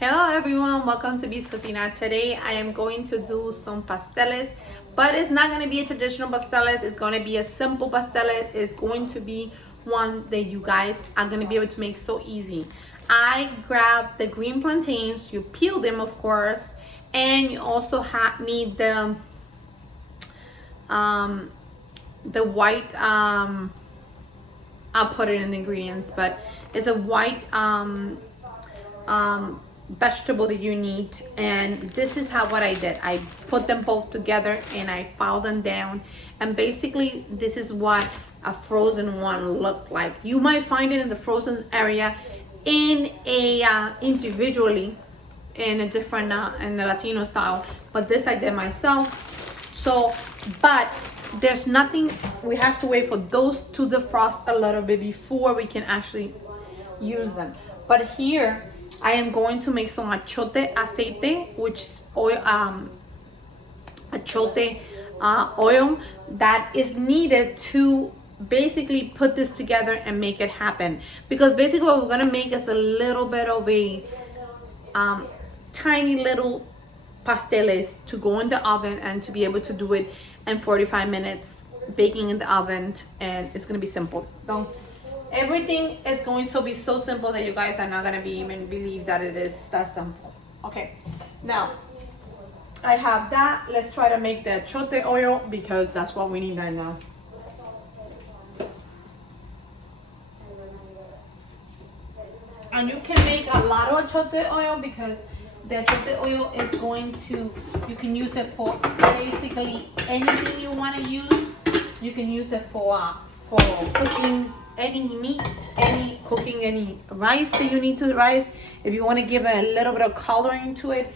Hello everyone, welcome to B's Cocina. Today I am going to do some pasteles, but it's not going to be a traditional pasteles. It's going to be a simple pasteles. It's going to be one that you guys are going to be able to make so easy. I grabbed the green plantains. You peel them, of course, and you also need the white. I'll put it in the ingredients, but it's a white vegetable that you need, and this is what I did. I put them both together and I filed them down, and basically this is what a frozen one looked like. You might find it in the frozen area in a individually in a different in the Latino style, but this I did myself. So but there's nothing, we have to wait for those to defrost a little bit before we can actually use them. But here I am going to make some achiote aceite, which is oil, achiote oil that is needed to basically put this together and make it happen. Because basically what we're gonna make is a little bit of a tiny little pasteles to go in the oven and to be able to do it in 45 minutes baking in the oven, and it's gonna be simple. So everything is going to be so simple that you guys are not gonna even believe that it is that simple. Okay, now I have that. Let's try to make the achiote oil because that's what we need right now. And you can make a lot of achiote oil because the achiote oil is going to, you can use it for basically anything you want to use. You can use it for cooking any meat, any cooking any rice that you need to the rice. If you want to give a little bit of coloring to it,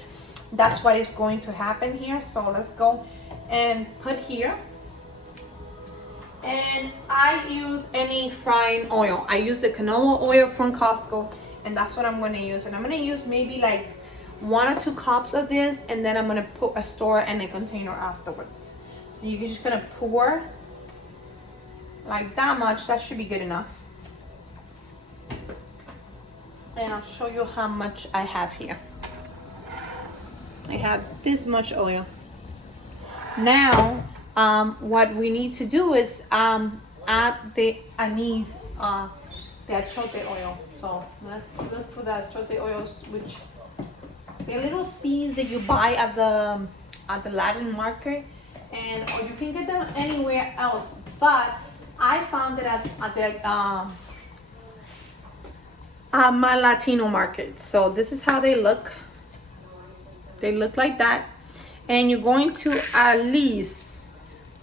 that's what is going to happen here. So let's go and put here. And I use any frying oil. I use the canola oil from Costco, and that's what I'm going to use. And I'm going to use maybe like 1 or 2 cups of this, and then I'm going to store in a container afterwards. So you're just going to pour like that much. That should be good enough. And I'll show you how much I have here. I have this much oil. Now what we need to do is add the anise, the achiote oil. So let's look for the achiote oils, which they're little seeds that you buy at the Latin market, and or you can get them anywhere else, but I found it at my Latino market. So this is how they look. They look like that. And you're going to at least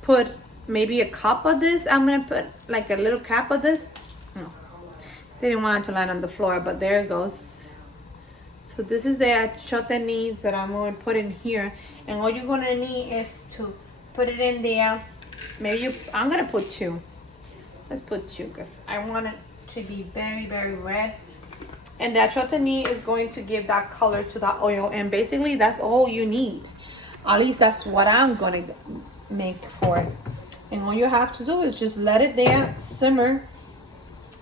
put maybe a cup of this. I'm gonna put like a little cap of this. No, didn't want it to land on the floor, but there it goes. So this is the achiote needs that I'm going to put in here. And all you're going to need is to put it in there. Maybe I'm going to put 2. Let's put 2 because I want it to be very, very red. And the achiote need is going to give that color to that oil. And basically that's all you need. At least that's what I'm going to make for it. And all you have to do is just let it there simmer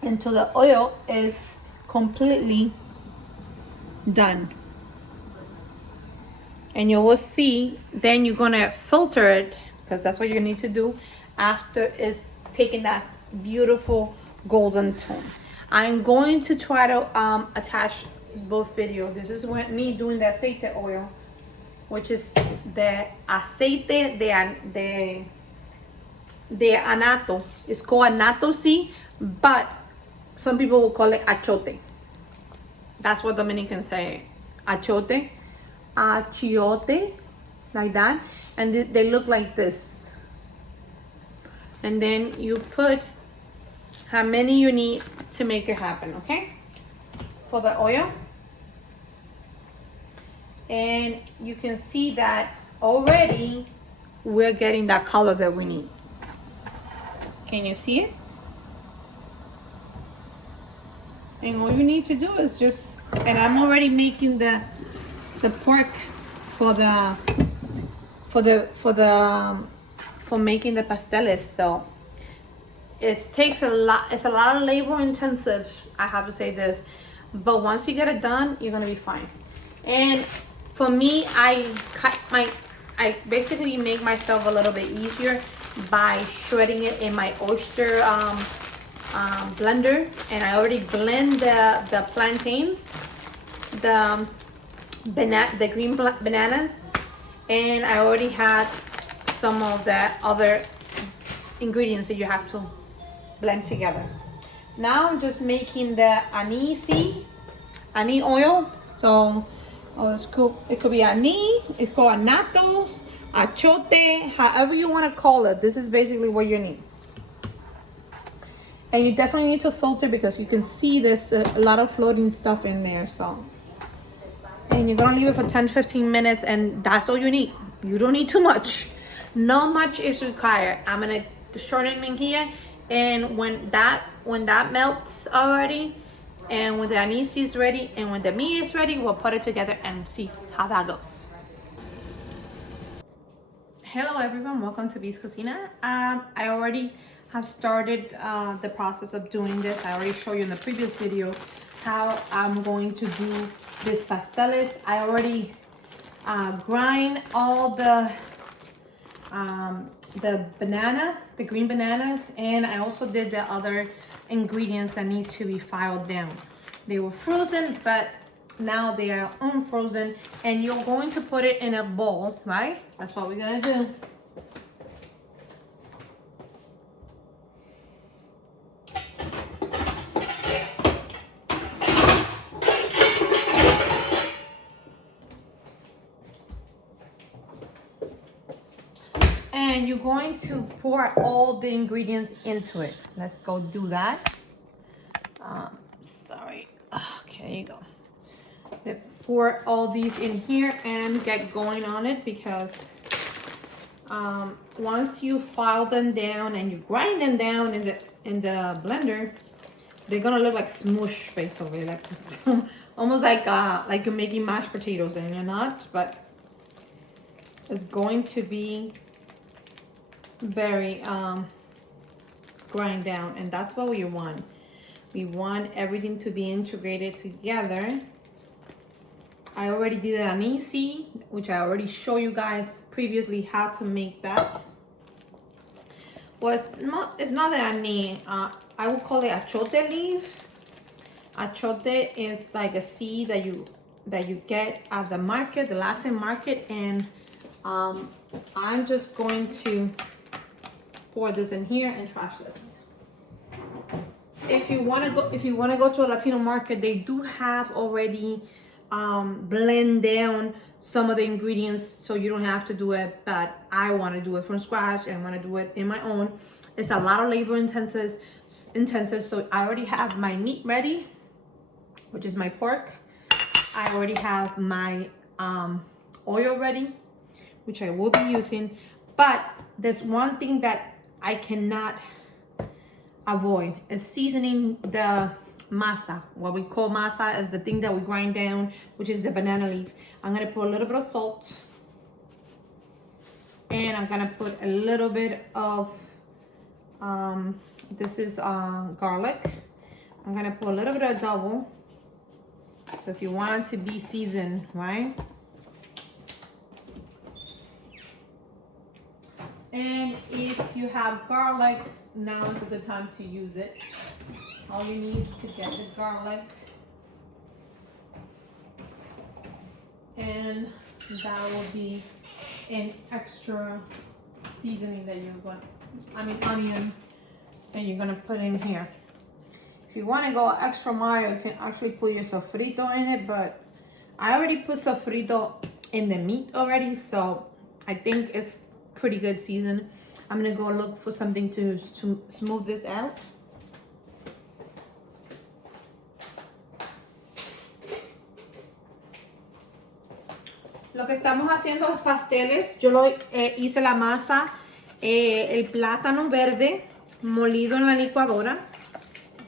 until the oil is completely done. And you will see, then you're going to filter it, because that's what you need to do after is taking that beautiful golden tone. I'm going to try to attach both videos. This is me doing the aceite oil, which is the aceite de anato. It's called anato, see, but some people will call it achiote. That's what Dominicans say, achiote, achiote, like that. And they look like this. And then you put how many you need to make it happen, okay? For the oil. And you can see that already we're getting that color that we need. Can you see it? And all you need to do is just, and I'm already making the pork for making the pasteles. So it takes a lot, it's a lot of labor intensive, I have to say this, but once you get it done, you're gonna be fine. And for me, I basically make myself a little bit easier by shredding it in my Oster blender. And I already blend the plantains, the green bananas, and I already had some of the other ingredients that you have to blend together. Now I'm just making the anise oil. So it could be anise, it's called anatos, achiote, however you want to call it. This is basically what you need. And you definitely need to filter because you can see there's a lot of floating stuff in there. So, and you're gonna leave it for 10-15 minutes, and that's all you need. You don't need too much. Not much is required. I'm gonna shorten in here, and when that melts already, and when the anise is ready, and when the meat is ready, we'll put it together and see how that goes. Hello everyone, welcome to V's Cocina. I already have started the process of doing this. I already showed you in the previous video how I'm going to do this pasteles. I already grind all the banana, the green bananas, and I also did the other ingredients that needs to be filed down. They were frozen, but now they are unfrozen, and you're going to put it in a bowl, right? That's what we're gonna do. And you're going to pour all the ingredients into it. Let's go do that. Sorry. Okay, you go. Pour all these in here and get going on it, because once you file them down and you grind them down in the blender, they're gonna look like smush basically, like almost like you're making mashed potatoes, and you're not, but it's going to be very grind down, and that's what we want. We want everything to be integrated together. I already did an anise, which I already showed you guys previously how to make that. Well, it's not an anise. I would call it achiote leaf. Achiote is like a seed that you get at the market, the Latin market, and I'm just going to pour this in here and trash this. If you want to go to a Latino market, they do have already blend down some of the ingredients, so you don't have to do it, but I want to do it from scratch and want to do it in my own. It's a lot of labor intensive, so I already have my meat ready, which is my pork. I already have my oil ready, which I will be using, but there's one thing that I cannot avoid, is seasoning the masa. What we call masa is the thing that we grind down, which is the banana leaf. I'm gonna put a little bit of salt, and I'm gonna put a little bit of this is garlic. I'm gonna put a little bit of double, because you want it to be seasoned, right? And if you have garlic, now is a good time to use it. All you need is to get the garlic, and that will be an extra seasoning that onion that you're gonna put in here. If you want to go extra mile, you can actually put your sofrito in it, but I already put sofrito in the meat already, so I think it's pretty good season. I'm gonna go look for something to smooth this out. Lo que estamos haciendo es pasteles. Yo hice la masa, el plátano verde molido en la licuadora.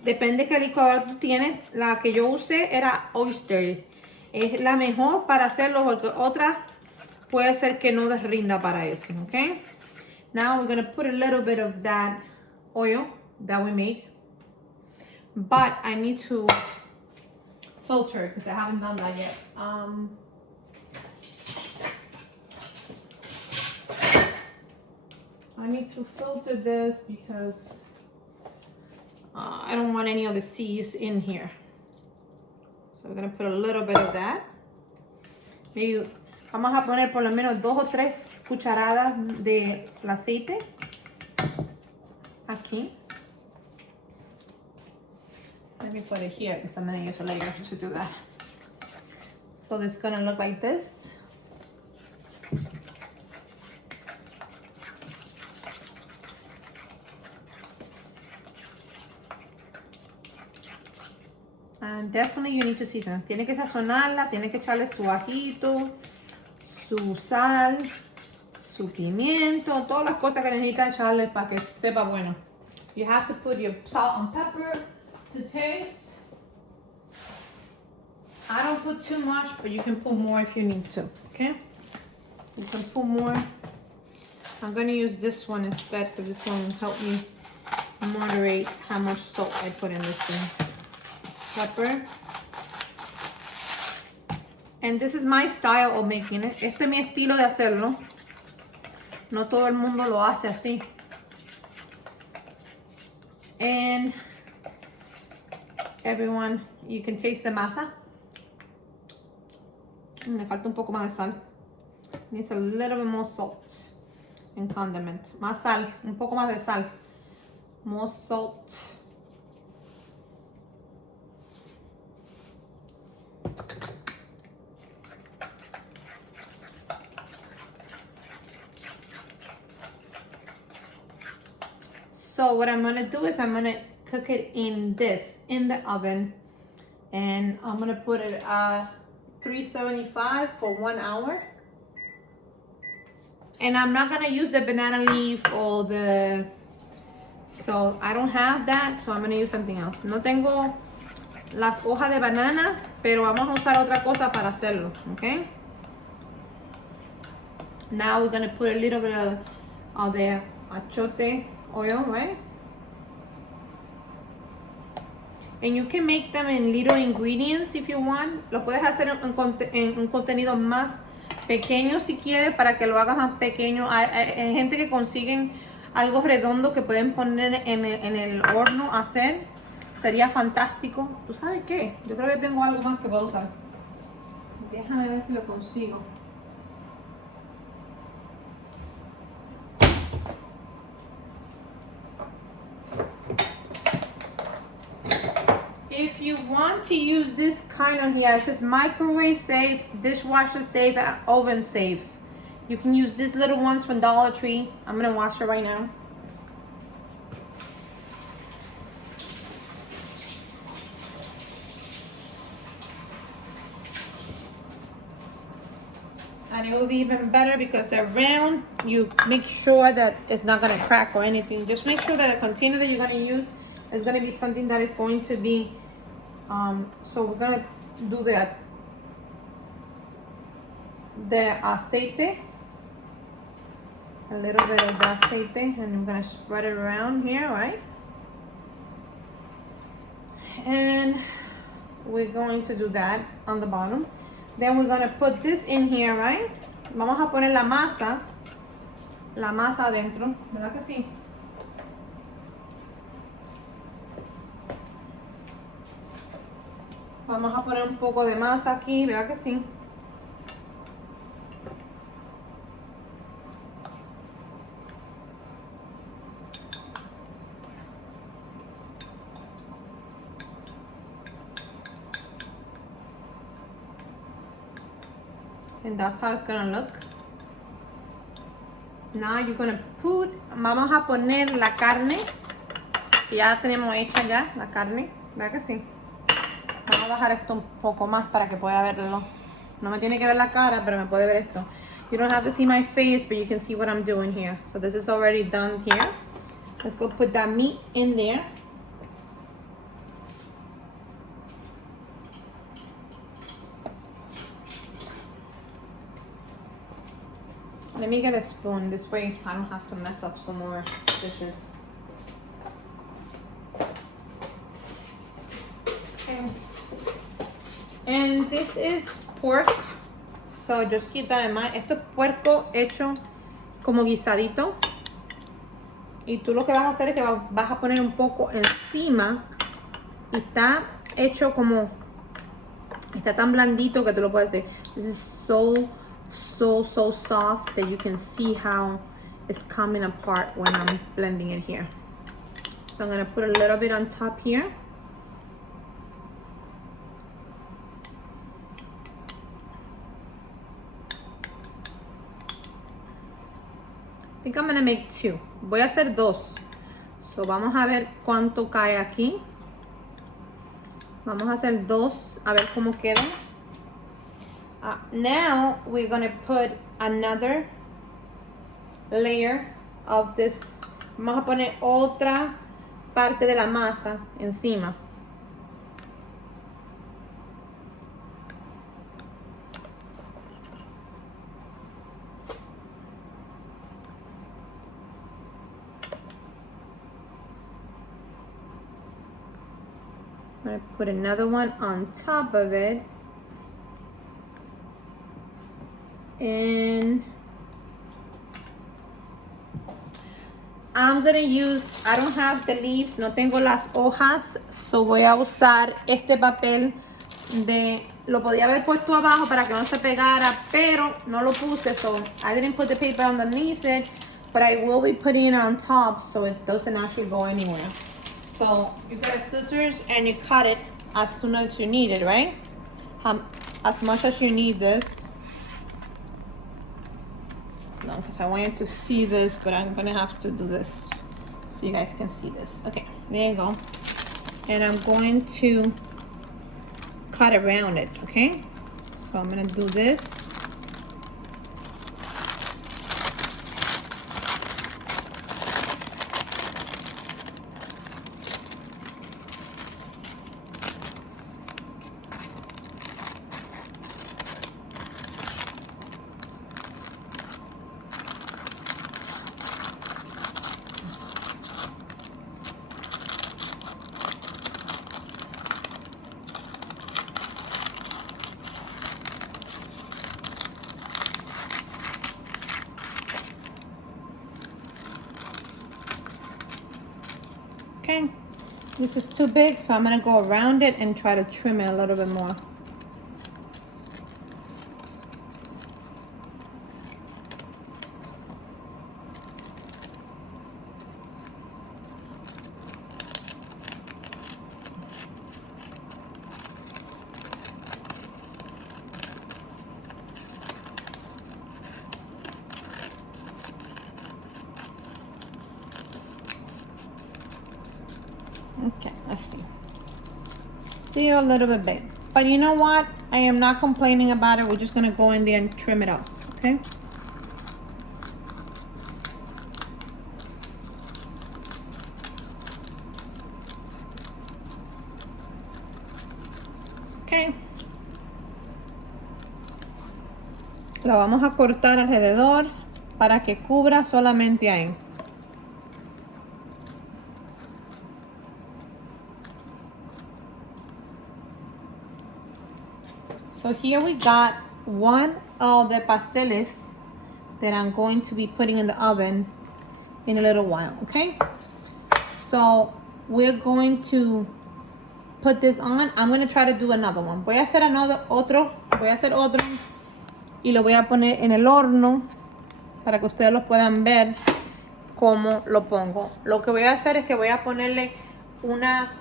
Depende qué licuadora tú tienes. La que yo usé era Oster. Es la mejor para hacerlo, porque otra puede ser que no rinda para eso, okay? Now we're gonna put a little bit of that oil that we made, but I need to filter because I haven't done that yet. I need to filter this because I don't want any of the seeds in here. So we're gonna put a little bit of that. Maybe, vamos a poner por lo menos 2 o 3 cucharadas de aceite aquí. Let me put it here because I'm gonna use a later to do that. So this is gonna look like this. And definitely you need to season. Tiene que sazonarla, tiene que echarle su ajito, su sal, su pimiento, todas las cosas que necesita echarle para que sepa bueno. You have to put your salt and pepper to taste. I don't put too much, but you can put more if you need to, okay? You can put more. I'm gonna use this one instead because this one will help me moderate how much salt I put in this thing. Pepper. And this is my style of making it. Este es mi estilo de hacerlo. No todo el mundo lo hace así. And everyone, you can taste the masa. Me falta un poco más de sal. Needs a little bit more salt and condiment. Más sal, un poco más de sal. More salt. So what I'm gonna do is I'm gonna cook it in the oven, and I'm gonna put it at 375 for 1 hour. And I'm not gonna use the banana leaf or so I don't have that, so I'm gonna use something else. No tengo las hojas de banana, pero vamos a usar otra cosa para hacerlo, okay? Now we're gonna put a little bit of the achiote oil, right? And you can make them in little ingredients if you want. Lo puedes hacer en un contenido más pequeño si quieres, para que lo hagas más pequeño. Hay gente que consiguen algo redondo que pueden poner en el horno a hacer. Sería fantástico. ¿Tú sabes qué? Yo creo que tengo algo más que puedo usar. Déjame ver si lo consigo. If you want to use this kind of here, it says microwave safe, dishwasher safe, and oven safe. You can use these little ones from Dollar Tree. I'm gonna wash it right now. And it will be even better because they're round. You make sure that it's not gonna crack or anything. Just make sure that the container that you're gonna use is gonna be something that is going to be, so we're gonna do the aceite, a little bit of the aceite, and I'm gonna spread it around here, right? And we're going to do that on the bottom. Then we're gonna put this in here, right? Vamos a poner la masa adentro, ¿verdad que sí? Vamos a poner un poco de masa aquí, ¿verdad que sí? And that's how it's gonna look. Now you're gonna put, vamos a poner la carne, que ya tenemos hecha ya, la carne, ¿verdad que sí? Vamos a bajar esto un poco más para que pueda verlo. No me tiene que ver la cara, pero me puede ver esto. You don't have to see my face, but you can see what I'm doing here. So this is already done here. Let's go put that meat in there. Let me get a spoon. This way I don't have to mess up some more dishes. Okay. And this is pork. So just keep that in mind. Esto es puerco hecho como guisadito. Y tú lo que vas a hacer es que vas a poner un poco encima. Y está hecho como... Está tan blandito que tú lo puedes hacer. This is so soft that you can see how it's coming apart when I'm blending it here. So I'm going to put a little bit on top here. I think I'm going to make 2. Voy a hacer 2. So vamos a ver cuánto cae aquí. Vamos a hacer 2, a ver cómo queda. Now we're going to put another layer of this. Vamos a poner otra parte de la masa encima. I'm going to put another one on top of it. And I'm gonna use, I don't have the leaves, no tengo las hojas, so voy a usar este papel de, lo podía haber puesto abajo para que no se pegara, pero no lo puse, so I didn't put the paper underneath it, but I will be putting it on top so it doesn't actually go anywhere. So you get scissors and you cut it as soon as you need it, right? As much as you need this. No, because I want you to see this, but I'm gonna have to do this so you guys can see this. Okay, there you go. And I'm going to cut around it, okay? So I'm gonna do this. Okay, this is too big, so I'm gonna go around it and try to trim it a little bit more. Okay, let's see. Still a little bit big. But you know what? I am not complaining about it. We're just gonna go in there and trim it up, okay? Okay. Lo vamos a cortar alrededor para que cubra solamente ahí. So here we got one of the pasteles that I'm going to be putting in the oven in a little while, okay? So we're going to put this on. I'm going to try to do another one. Voy a hacer otro y lo voy a poner en el horno para que ustedes lo puedan ver cómo lo pongo. Lo que voy a hacer es que voy a ponerle una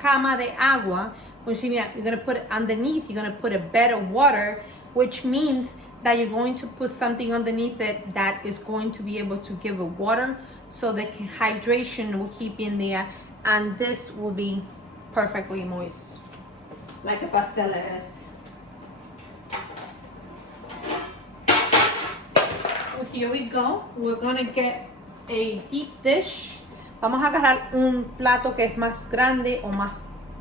cama de agua. Which you're going to put it underneath, you're going to put a bed of water, which means that you're going to put something underneath it that is going to be able to give it water so the hydration will keep in there, and this will be perfectly moist, like a pastel is. So here we go. We're going to get a deep dish. Vamos a agarrar un plato que es más grande o más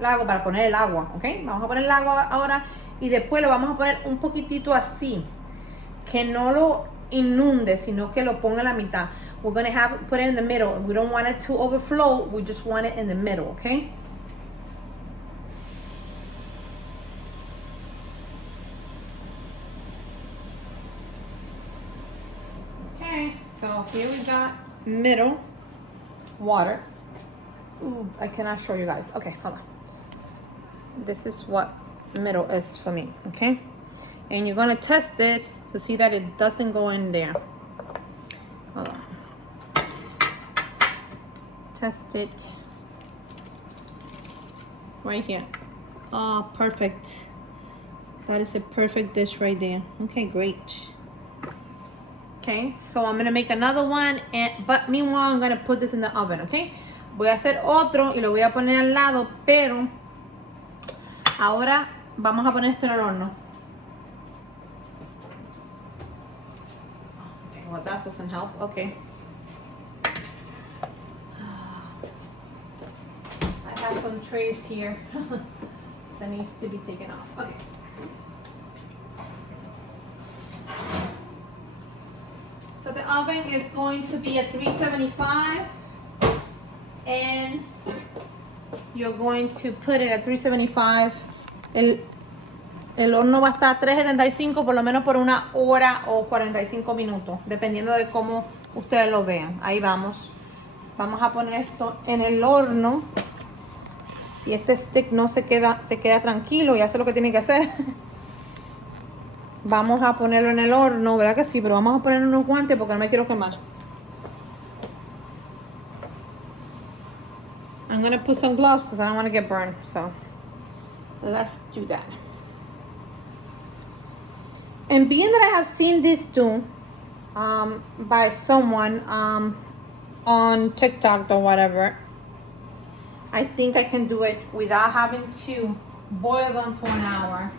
largo para poner el agua, ¿ok? Vamos a poner el agua ahora y después lo vamos a poner un poquitito así, que no lo inunde, sino que lo ponga a la mitad. We're going to put it in the middle. We don't want it to overflow, we just want it in the middle, ¿ok? Okay, so here we got middle. water. Ooh, I cannot show you guys. Okay, hold on. This is what middle is for me, okay? And you're gonna test it to see that it doesn't go in there. Hold on. Test it. Right here. Oh, perfect. That is a perfect dish right there. Okay, great. Okay, so I'm gonna make another one, but meanwhile I'm gonna put this in the oven, okay? Voy a hacer otro y lo voy a poner al lado, pero ahora vamos a poner esto en el horno. Okay, well that doesn't help. Okay. I have some trays here that needs to be taken off. Okay. So the oven is going to be at 375 and you're going to put it at 375. El horno va a estar a 375 por lo menos por 1 hora o 45 minutos, dependiendo de cómo ustedes lo vean. Ahí vamos. Vamos a poner esto en el horno. Si este stick no se queda tranquilo y hace lo que tiene que hacer. Vamos a ponerlo en el horno, ¿verdad que sí? Pero vamos a poner unos guantes porque no me quiero quemar. I'm gonna put some gloves because I don't want to get burned. So let's do that. And being that I have seen this too by someone on TikTok or whatever, I think I can do it without having to boil them for an hour.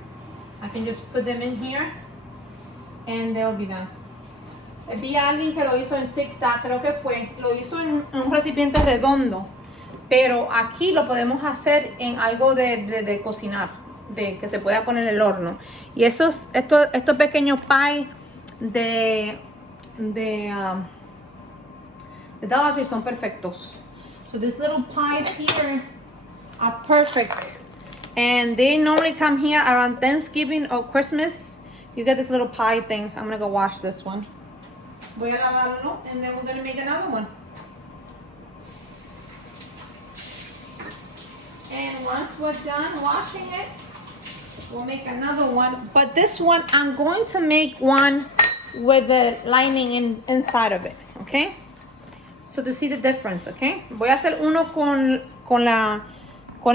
I can just put them in here and they'll be done. Vi a alguien que lo hizo en TikTok, creo que fue, lo hizo en un recipiente redondo, pero aquí lo podemos hacer en algo de cocinar, de que se pueda poner en el horno. Y estos pequeños pies de Dollar Tree son perfectos. So these little pies here are perfect. And they normally come here around Thanksgiving or Christmas. You get these little pie things. I'm gonna go wash this one. Voy a lavarlo and then we're gonna make another one. And once we're done washing it, we'll make another one. But this one, I'm going to make one with the lining inside of it, okay? So to see the difference, okay? Voy a hacer uno con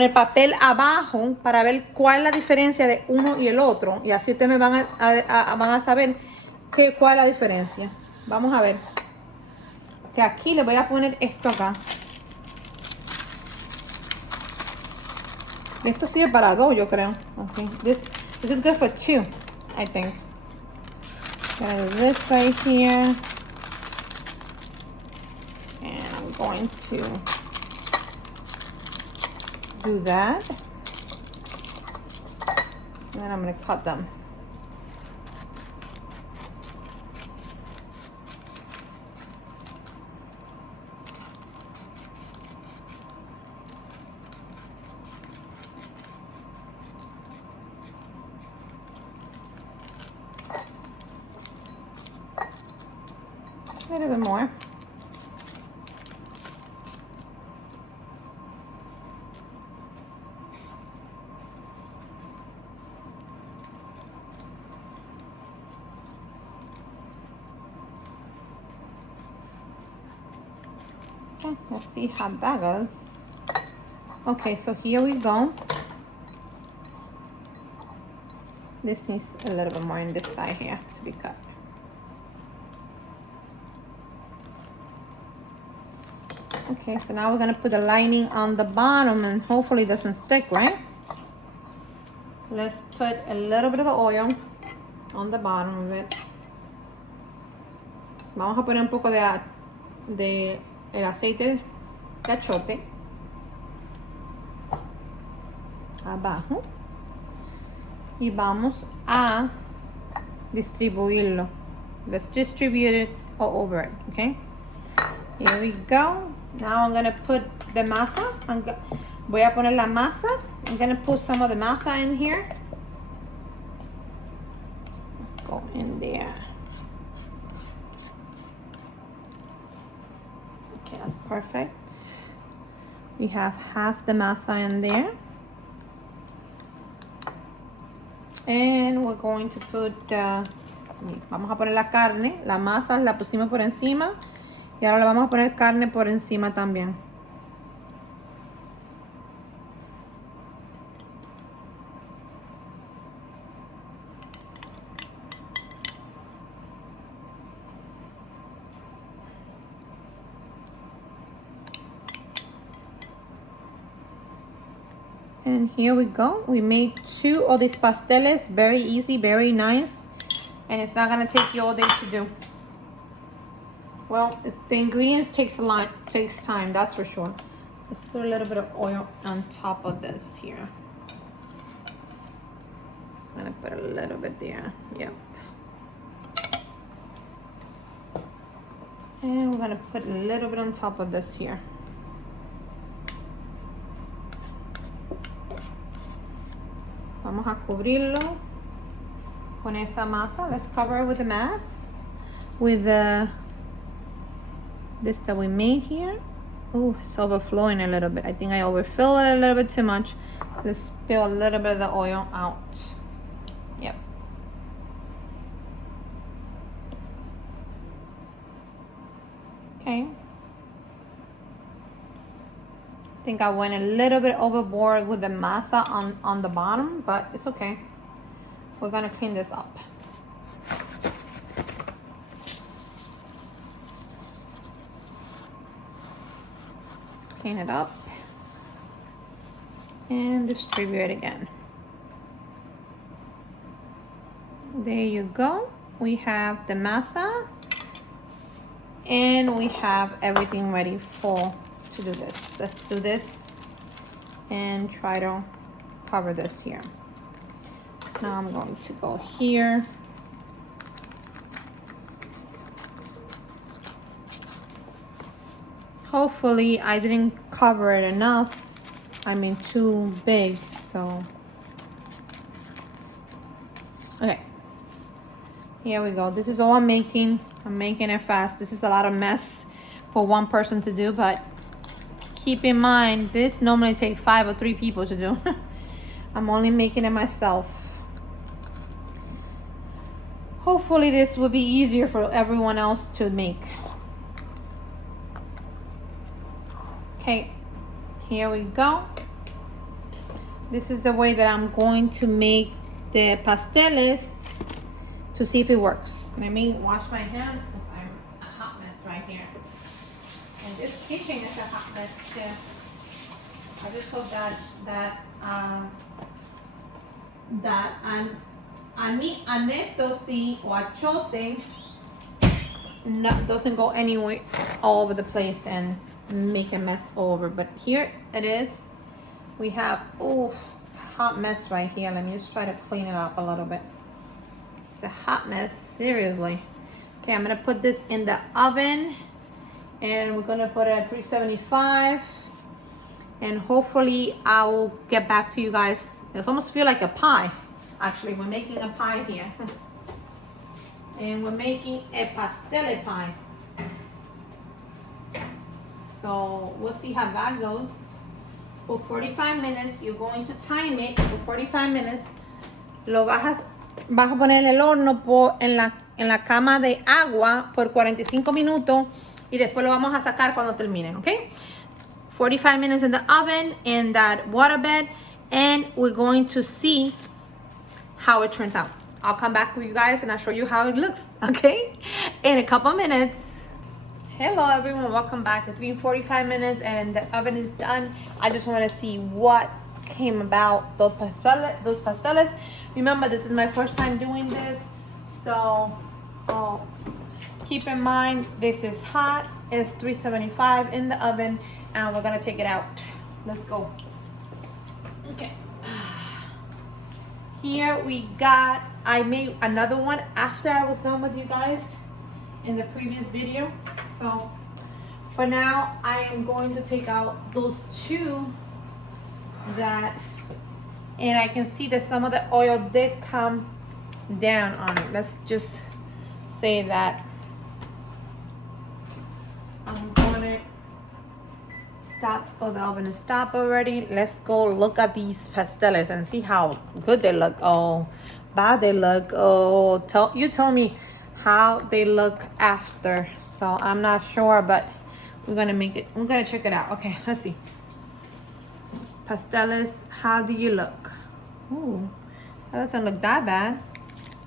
el papel abajo para ver cuál es la diferencia de uno y el otro. Y así ustedes me van a saber cuál es la diferencia. Vamos a ver. Que aquí le voy a poner esto acá. Esto sirve para dos, yo creo. Okay. This is good for two, I think. Gonna do this right here. And I'm going to do that. And then I'm going to cut them. A little bit more. Okay, let's see how that goes. Okay, so here we go. This needs a little bit more on this side here to be cut. Okay, so now we're gonna put the lining on the bottom and hopefully it doesn't stick, right? Let's put a little bit of the oil on the bottom of it. Vamos a poner un poco de el aceite de achiote abajo y vamos a distribuirlo. Let's distribute it all over it, okay? Here we go. Now I'm gonna put the masa. Voy a poner la masa. I'm gonna put some of the masa in here. Let's go in there. Okay, let's Perfect. We have half the masa in there. And we're going to put vamos a poner la carne. La masa la pusimos por encima. Y ahora le vamos a poner carne por encima también. And here we go. We made 2 of these pasteles. Very easy, very nice. And it's not gonna take you all day to do. Well, the ingredients takes time, that's for sure. Let's put a little bit of oil on top of this here. I'm gonna put a little bit there. Yep. And we're gonna put a little bit on top of this here. Vamos a cubrirlo con esa masa. Let's cover it with the mass, with the this that we made here. Oh, it's overflowing a little bit. I think I overfill it a little bit too much. Let's spill a little bit of the oil out. Yep. Okay. I think I went a little bit overboard with the masa on the bottom, but it's okay. We're gonna clean this up. Let's clean it up and distribute it again. There you go. We have the masa and we have everything ready to do this. Let's do this and try to cover this here. Now I'm going to go here. Hopefully I didn't cover it enough. I mean too big, so. Okay. Here we go. This is all I'm making. I'm making it fast. This is a lot of mess for one person to do, but keep in mind, this normally takes 5 or 3 people to do. I'm only making it myself. Hopefully this will be easier for everyone else to make. Okay, here we go. This is the way that I'm going to make the pasteles to see if it works. Let me wash my hands because I'm a hot mess right here. And this kitchen is a hot mess too. I just hope that anetosi or achiote doesn't go anywhere all over the place and make a mess all over. But here it is. We have hot mess right here. Let me just try to clean it up a little bit. It's a hot mess, seriously. Okay, I'm gonna put this in the oven and we're gonna put it at 375 and hopefully I'll get back to you guys. It almost feel like a pie. Actually, we're making a pie here. And we're making a pastele pie. So we'll see how that goes. For 45 minutes, you're going to time it for 45 minutes. Vas a poner en el horno en la cama de agua por 45 minutos y después lo vamos a sacar cuando terminen, ¿ok? 45 minutes in the oven in that water bed and we're going to see how it turns out. I'll come back with you guys and I'll show you how it looks, okay? In a couple minutes. Hello everyone, welcome back. It's been 45 minutes and the oven is done. I just want to see what came about those pasteles. Remember, this is my first time doing this, so keep in mind this is hot. It's 375 in the oven and we're gonna take it out. Let's go. Okay. Here we got, I made another one after I was done with you guys in the previous video. So for now, I am going to take out those 2 that, and I can see that some of the oil did come down on it. Let's just say that I'm going to stopped. Oh, the oven is stopped already. Let's go look at these pasteles and see how good they look. Oh, bad they look. Oh, tell me how they look after. So I'm not sure, but we're gonna check it out. Okay, let's see. Pasteles, how do you look? Ooh, that doesn't look that bad.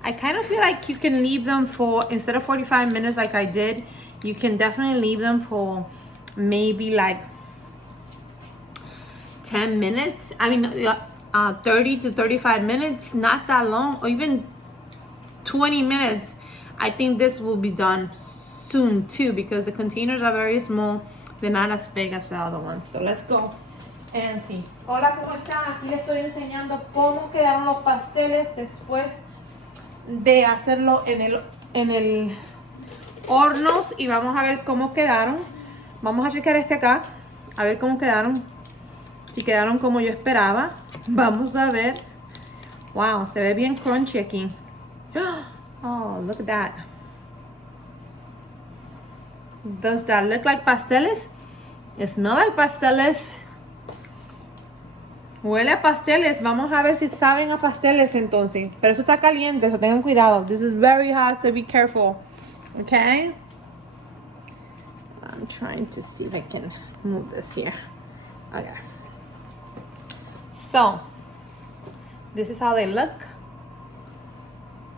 I kind of feel like you can leave them for, instead of 45 minutes like I did, you can definitely leave them for maybe like 10 minutes. I mean, 30 to 35 minutes, not that long, or even 20 minutes. I think this will be done soon too, because the containers are very small. They're not as big as the other ones. So let's go and see. Hola, ¿cómo están? Aquí les estoy enseñando cómo quedaron los pasteles después de hacerlo en el horno, y vamos a ver cómo quedaron. Vamos a checar este acá, a ver cómo quedaron. Si quedaron como yo esperaba. Vamos a ver. Wow, se ve bien crunchy aquí. Oh, look at that. Does that look like pasteles? It smells like pasteles. Huele a pasteles. Vamos a ver si saben a pasteles entonces. Pero eso está caliente, so tengan cuidado. This is very hot, so be careful. Okay? I'm trying to see if I can move this here. Okay. So, this is how they look.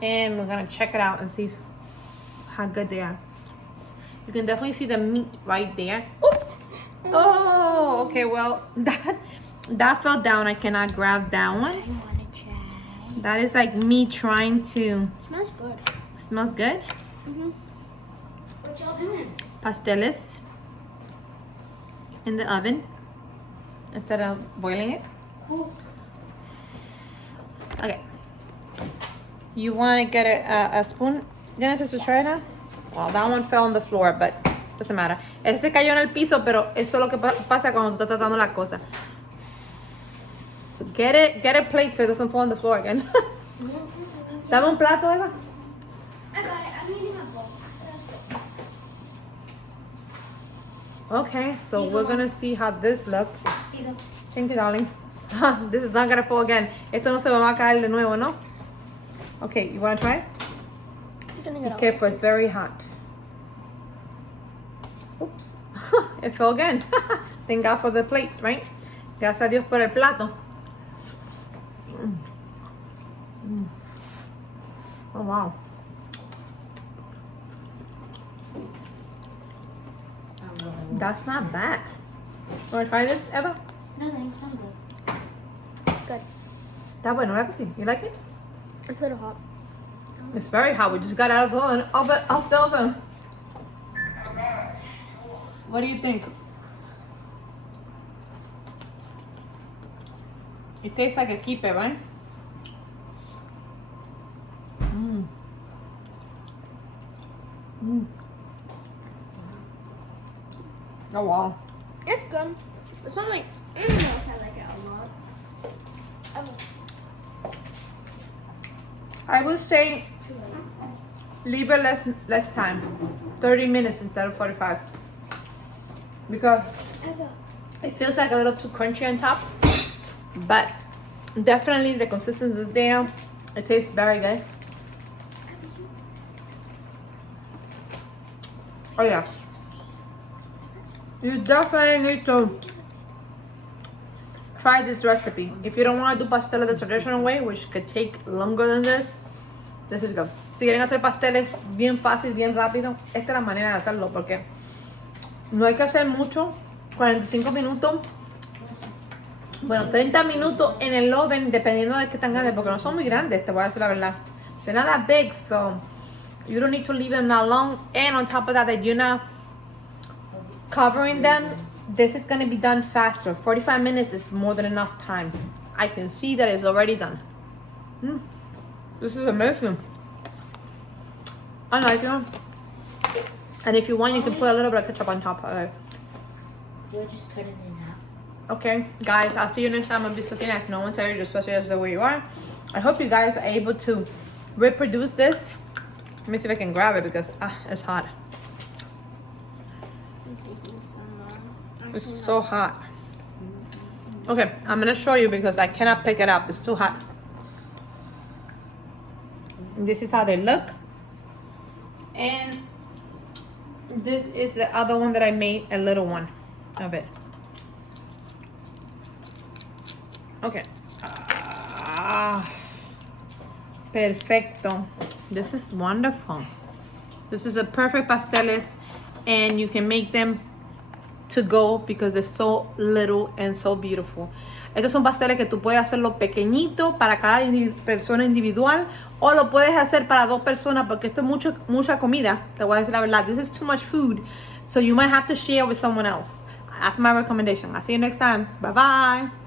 And we're gonna check it out and see how good they are. You can definitely see the meat right there. Oop! Oh, okay, well, that fell down. I cannot grab that one. I want to try. That is like me trying to... Smells good. Smells good? Mm-hmm. What y'all doing? Pasteles in the oven instead of boiling it. Cool. Okay. You want to get a spoon, Genesis, to try it out? Well, that one fell on the floor, but doesn't matter. Este cayó en el piso, pero eso es lo que pasa cuando tú estás tratando la cosa. Get a plate so it doesn't fall on the floor again. Dame un plato, Eva. I got it. I'm eating a bowl. Okay, so we're gonna see how this look. Here you go. Thank you, darling. This is not gonna fall again. Esto no se va a caer de nuevo, ¿no? Okay, you wanna try it? Be careful, it's very hot. Oops. It fell again. Thank God for the plate, right? Gracias a Dios por el plato. Oh, wow. That's not bad. Wanna try this, Eva? No thanks, I'm good. It's good. Está bueno, ¿verdad que sí? You like it? It's a little hot. It's very hot. We just got out of the oven. What do you think? It tastes like a kipe, right? Mmm. Mmm. Oh wow. It's good. It's not like, I don't know if I like it a lot. I would say leave it less time. 30 minutes instead of 45. Because it feels like a little too crunchy on top. But definitely the consistency is there. It tastes very good. Oh yeah. You definitely need to try this recipe. If you don't want to do pasteles the traditional way, which could take longer than this is good. Si quieren hacer pasteles bien fácil, bien rápido, esta es la manera de hacerlo, porque no hay que hacer mucho. 45 minutos, bueno, 30 minutos en el oven, dependiendo de qué tan grandes, porque no son muy grandes, te voy a decir la verdad. They're not that big, so you don't need to leave them that long. And on top of that you're not covering them, this is going to be done faster. 45 minutes is more than enough time. I can see that it's already done. This is amazing. I like it. And if you want, you can put a little bit of ketchup on top of it. We'll just cut it in half. Okay, guys, I'll see you next time on Biscuits. If no one tells you, just especially as the way you are. I hope you guys are able to reproduce this. Let me see if I can grab it because it's hot. I'm taking some. I It's so hot. Okay, I'm gonna show you because I cannot pick it up. It's too hot. And this is how they look. And this is the other one that I made, a little one of it. Okay. Perfecto. This is wonderful. This is a perfect pasteles, and you can make them to go because they're so little and so beautiful. Estos son pasteles que tú puedes hacerlo pequeñito para cada persona individual, o lo puedes hacer para dos personas porque esto es mucha comida. Te voy a decir la verdad. This is too much food, so you might have to share with someone else. That's my recommendation. I'll see you next time. Bye bye.